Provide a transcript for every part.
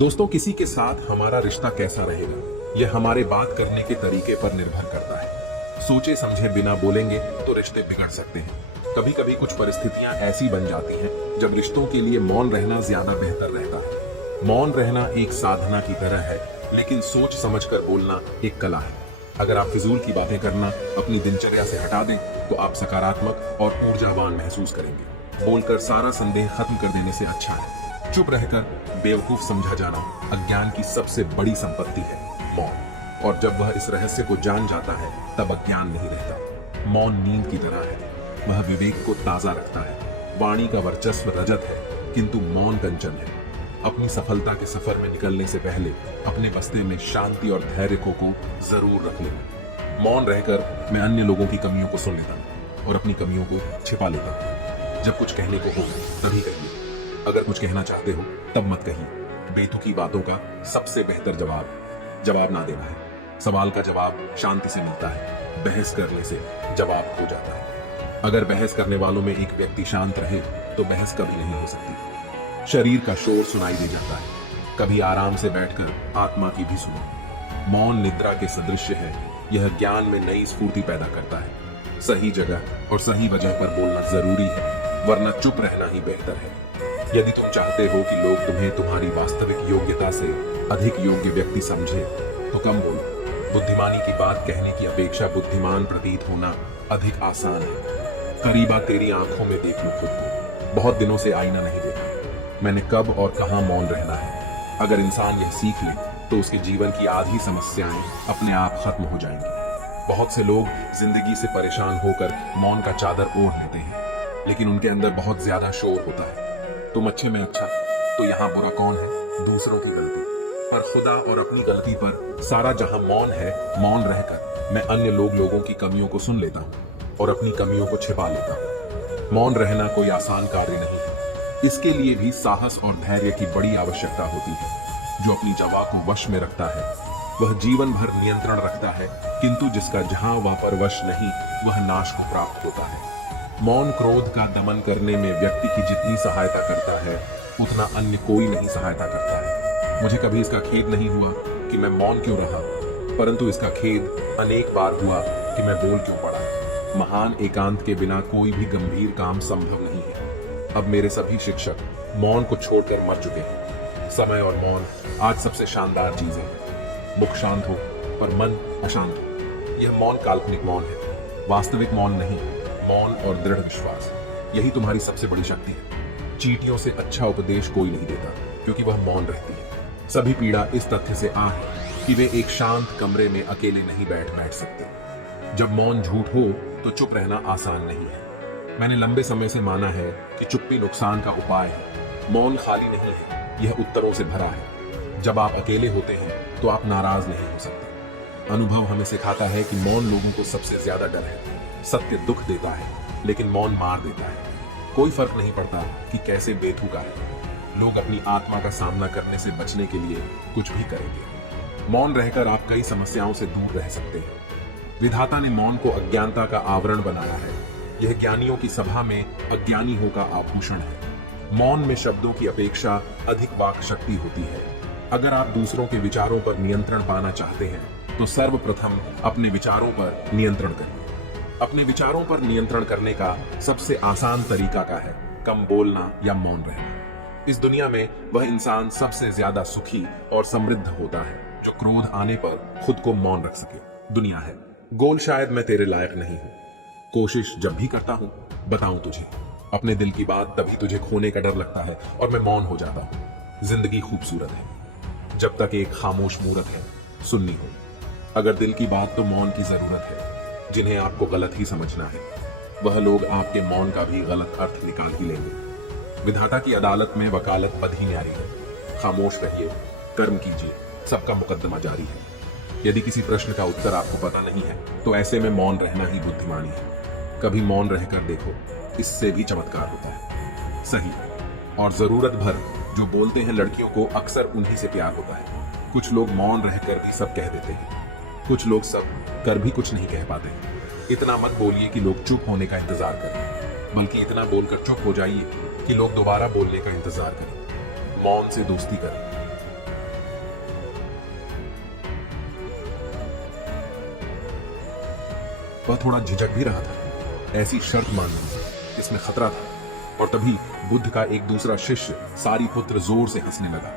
दोस्तों, किसी के साथ हमारा रिश्ता कैसा रहेगा यह हमारे बात करने के तरीके पर निर्भर करता है। सोचे समझे बिना बोलेंगे तो रिश्ते बिगड़ सकते हैं। कभी कभी कुछ परिस्थितियां ऐसी बन जाती हैं जब रिश्तों के लिए मौन रहना ज्यादा बेहतर रहता है। मौन रहना एक साधना की तरह है, लेकिन सोच समझकर बोलना एक कला है। अगर आप फिजूल की बातें करना अपनी दिनचर्या से हटा दें तो आप सकारात्मक और ऊर्जावान महसूस करेंगे। बोलकर सारा संदेह खत्म कर देने से अच्छा है चुप रहकर बेवकूफ समझा जाना। अज्ञान की सबसे बड़ी संपत्ति है मौन, और जब वह इस रहस्य को जान जाता है तब अज्ञान नहीं रहता। मौन नींद की तरह है, वह विवेक को ताजा रखता है। वाणी का वर्चस्व रजत है, किंतु मौन कंचन है। अपनी सफलता के सफर में निकलने से पहले अपने बस्ते में शांति और धैर्य को जरूर रख लेना। मौन रहकर मैं अन्य लोगों की कमियों को सुन लेता हूँ और अपनी कमियों को छिपा लेता हूँ। जब कुछ कहने को हो तभी कहिए, अगर कुछ कहना चाहते हो तब मत कहिए। बेतुकी बातों का सबसे बेहतर जवाब ना देना है। सवाल का जवाब शांति से मिलता है, बहस करने से जवाब हो जाता है। अगर बहस करने वालों में एक व्यक्ति शांत रहे तो बहस कभी नहीं हो सकती। शरीर का शोर सुनाई दे जाता है, कभी आराम से बैठकर आत्मा की भी सुनो। मौन निद्रा के सदृश है, यह ज्ञान में नई स्फूर्ति पैदा करता है। सही जगह और सही वजह पर बोलना जरूरी है, वरना चुप रहना ही बेहतर है। यदि तुम चाहते हो कि लोग तुम्हें तुम्हारी वास्तविक योग्यता से अधिक योग्य व्यक्ति समझे तो कम बोलो। बुद्धिमानी की बात कहने की अपेक्षा बुद्धिमान प्रतीत होना अधिक आसान है। करीबा तेरी आंखों में देख लो खुद को, बहुत दिनों से आईना नहीं देखा। मैंने कब और कहां मौन रहना है। अगर इंसान यह सीख ले तो उसके जीवन की आधी समस्याएं अपने आप खत्म हो जाएंगी। बहुत से लोग जिंदगी से परेशान होकर मौन का चादर ओढ़ लेते हैं, लेकिन उनके अंदर बहुत ज्यादा शोर होता है। तुम अच्छे में अच्छा तो यहाँ बुरा कौन है? दूसरों की गलती पर खुदा और अपनी गलती पर सारा जहां मौन है। मौन रहकर मैं अन्य लोगों की कमियों को सुन लेता हूँ और अपनी कमियों को छिपा लेता हूँ। मौन रहना कोई आसान कार्य नहीं है, इसके लिए भी साहस और धैर्य की बड़ी आवश्यकता होती है। जो अपनी जवा को वश में रखता है वह जीवन भर नियंत्रण रखता है, किंतु जिसका जहां वह पर वश नहीं वह नाश को प्राप्त होता है। मौन क्रोध का दमन करने में व्यक्ति की जितनी सहायता करता है उतना अन्य कोई नहीं सहायता करता है। मुझे कभी इसका खेद नहीं हुआ कि मैं मौन क्यों रहा, परंतु इसका खेद अनेक बार हुआ कि मैं बोल क्यों पड़ा। महान एकांत के बिना कोई भी गंभीर काम संभव नहीं है। अब मेरे सभी शिक्षक मौन को छोड़कर मर चुके हैं। समय और मौन आज सबसे शानदार चीज है। मुख शांत हो पर मन अशांत हो। यह मौन काल्पनिक मौन है, वास्तविक मौन नहीं। मौन और दृढ़ विश्वास, यही तुम्हारी सबसे बड़ी शक्ति है। चींटियों से अच्छा उपदेश कोई नहीं देता, क्योंकि वह मौन रहती है। सभी पीड़ा इस तथ्य से आ है कि वे एक शांत कमरे में अकेले नहीं बैठ सकते। जब मौन झूठ हो तो चुप रहना आसान नहीं है। मैंने लंबे समय से माना है कि चुप्पी नुकसान का उपाय है। मौन खाली नहीं है, यह उत्तरों से भरा है। जब आप अकेले होते हैं तो आप नाराज नहीं हो सकते। अनुभव हमें सिखाता है कि मौन लोगों को सबसे ज्यादा डर है। सत्य दुख देता है, लेकिन मौन मार देता है। कोई फर्क नहीं पड़ता कि कैसे बेथूका है, लोग अपनी आत्मा का सामना करने से बचने के लिए कुछ भी करेंगे। मौन रहकर आप कई समस्याओं से दूर रह सकते हैं। विधाता ने मौन को अज्ञानता का आवरण बनाया है। यह ज्ञानियों की सभा में अज्ञानियों का आभूषण है। मौन में शब्दों की अपेक्षा अधिक वाक शक्ति होती है। अगर आप दूसरों के विचारों पर नियंत्रण पाना चाहते हैं तो सर्वप्रथम अपने विचारों पर नियंत्रण करिए। अपने विचारों पर नियंत्रण करने का सबसे आसान तरीका का है कम बोलना या मौन रहना। इस दुनिया में वह इंसान सबसे ज्यादा सुखी और समृद्ध होता है जो क्रोध आने पर खुद को मौन रख सके। दुनिया है गोल, शायद मैं तेरे लायक नहीं हूं। कोशिश जब भी करता हूं बताऊं तुझे अपने दिल की बात, तभी तुझे खोने का डर लगता है और मैं मौन हो जाता हूं। जिंदगी खूबसूरत है जब तक एक खामोश मूरत है सुननी हो। अगर दिल की बात तो मौन की जरूरत है। जिन्हें आपको गलत ही समझना है वह लोग आपके मौन का भी गलत अर्थ निकाल ही लेंगे। विधाता की अदालत में वकालत बद ही न्यारी है। खामोश रहिए, कर्म कीजिए, सबका मुकदमा जारी है। यदि किसी प्रश्न का उत्तर आपको पता नहीं है तो ऐसे में मौन रहना ही बुद्धिमानी है। कभी मौन रहकर देखो, इससे भी चमत्कार होता है। सही और जरूरत भर जो बोलते हैं लड़कियों को अक्सर उन्हीं से प्यार होता है। कुछ लोग मौन रहकर भी सब कह देते हैं, कुछ लोग सब कर भी कुछ नहीं कह पाते। इतना मत बोलिए कि लोग चुप होने का इंतजार करें, बल्कि इतना बोलकर चुप हो जाइए कि लोग दोबारा बोलने का इंतजार करें। मौन से दोस्ती करें। वह थोड़ा झिझक भी रहा था। ऐसी शर्त मानना, इसमें खतरा था। और तभी बुद्ध का एक दूसरा शिष्य सारीपुत्र जोर से हंसने लगा।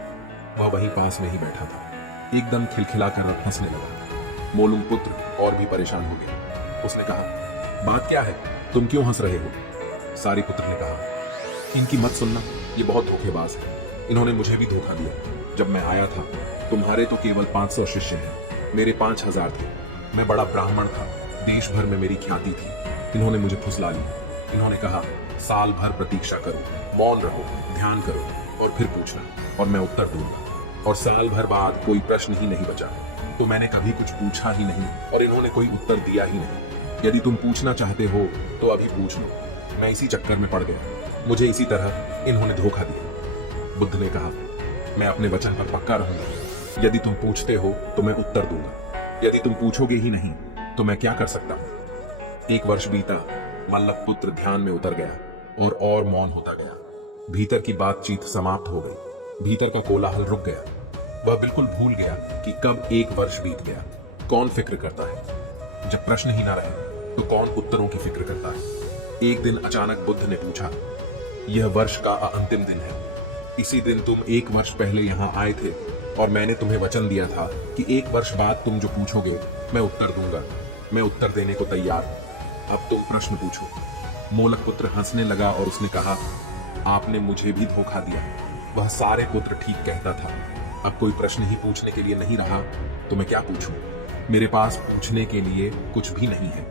वह वहीं पास में ही बैठा था। एकदम खिलखिलाकर हंसने लगा। मोलुंग पुत्र और भी परेशान हो गया। उसने कहा, बात क्या है, तुम क्यों हंस रहे हो? सारीपुत्र ने कहा, इनकी मत सुनना, ये बहुत धोखेबाज है। इन्होंने मुझे भी धोखा दिया। जब मैं आया था, तुम्हारे तो केवल 500 शिष्य हैं, मेरे 5000 थे। मैं बड़ा ब्राह्मण था, देश भर में मेरी ख्याति थी। इन्होंने मुझे फुसला लिया। इन्होंने कहा, साल भर प्रतीक्षा करो, मौन रहो, ध्यान करो और फिर पूछना और मैं उत्तर दूंगा। और साल भर बाद कोई प्रश्न ही नहीं बचा। तो मैंने कभी कुछ पूछा ही नहीं और इन्होंने कोई उत्तर दिया ही नहीं। यदि तुम पूछना चाहते हो तो अभी पूछ लो। मैं इसी चक्कर में पड़ गया। मुझे इसी तरह इन्होंने धोखा दिया। बुद्ध ने कहा, मैं अपने वचन पर पक्का रहूंगा। यदि तुम पूछते हो तो मैं उत्तर दूंगा। यदि तुम पूछोगे ही नहीं तो मैं क्या कर सकता हूं? 1 वर्ष बीता। मल्लव पुत्र ध्यान में उतर गया और मौन होता गया। भीतर की बातचीत समाप्त हो गई। भीतर का कोलाहल रुक गया। वह बिल्कुल भूल गया कि कब 1 वर्ष बीत गया। कौन फिक्र करता है? जब प्रश्न ही ना रहे तो कौन उत्तरों की फिक्र करता है? एक दिन अचानक बुद्ध ने पूछा, यह वर्ष का अंतिम दिन है। इसी दिन तुम 1 वर्ष पहले यहाँ आए थे और मैंने तुम्हें वचन दिया था कि 1 वर्ष बाद तुम जो पूछोगे मैं उत्तर दूंगा। मैं उत्तर देने को तैयार हूं। अब तुम प्रश्न पूछो। मोलक पुत्र हंसने लगा और उसने कहा, आपने मुझे भी धोखा दिया। वह सारे पुत्र ठीक कहता था। अब कोई प्रश्न ही पूछने के लिए नहीं रहा तो मैं क्या पूछूं? मेरे पास पूछने के लिए कुछ भी नहीं है।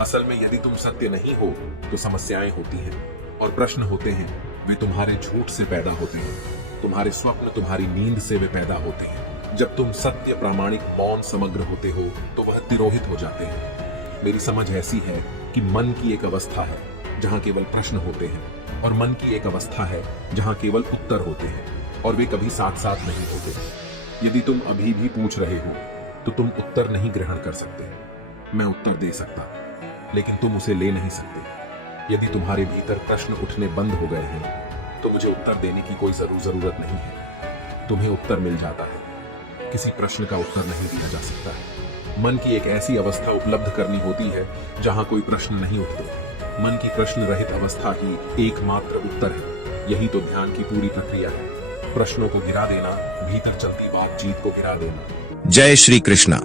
असल में यदि तुम सत्य नहीं हो तो समस्याएं होती हैं और प्रश्न होते हैं। वे तुम्हारे झूठ से पैदा होते हैं। तुम्हारे स्वप्न, तुम्हारी नींद से वे पैदा होते हैं। जब तुम सत्य, प्रामाणिक, मौन, समग्र होते हो तो वह तिरोहित हो जाते हैं। मेरी समझ ऐसी है कि मन की एक अवस्था है जहां केवल प्रश्न होते हैं और मन की एक अवस्था है जहां केवल उत्तर होते हैं और वे कभी साथ साथ नहीं होते। यदि तुम अभी भी पूछ रहे हो तो तुम उत्तर नहीं ग्रहण कर सकते। मैं उत्तर दे सकता लेकिन तुम उसे ले नहीं सकते। यदि तुम्हारे भीतर प्रश्न उठने बंद हो गए हैं तो मुझे उत्तर देने की कोई जरूरत नहीं है। तुम्हें उत्तर मिल जाता है। किसी प्रश्न का उत्तर नहीं दिया जा सकता है। मन की एक ऐसी अवस्था उपलब्ध करनी होती है जहां कोई प्रश्न नहीं उठते। मन की प्रश्न रहित अवस्था ही एकमात्र उत्तर है। यही तो ध्यान की पूरी प्रक्रिया है। प्रश्नों को गिरा देना, भीतर चलती बातचीत को गिरा देना। जय श्री कृष्णा।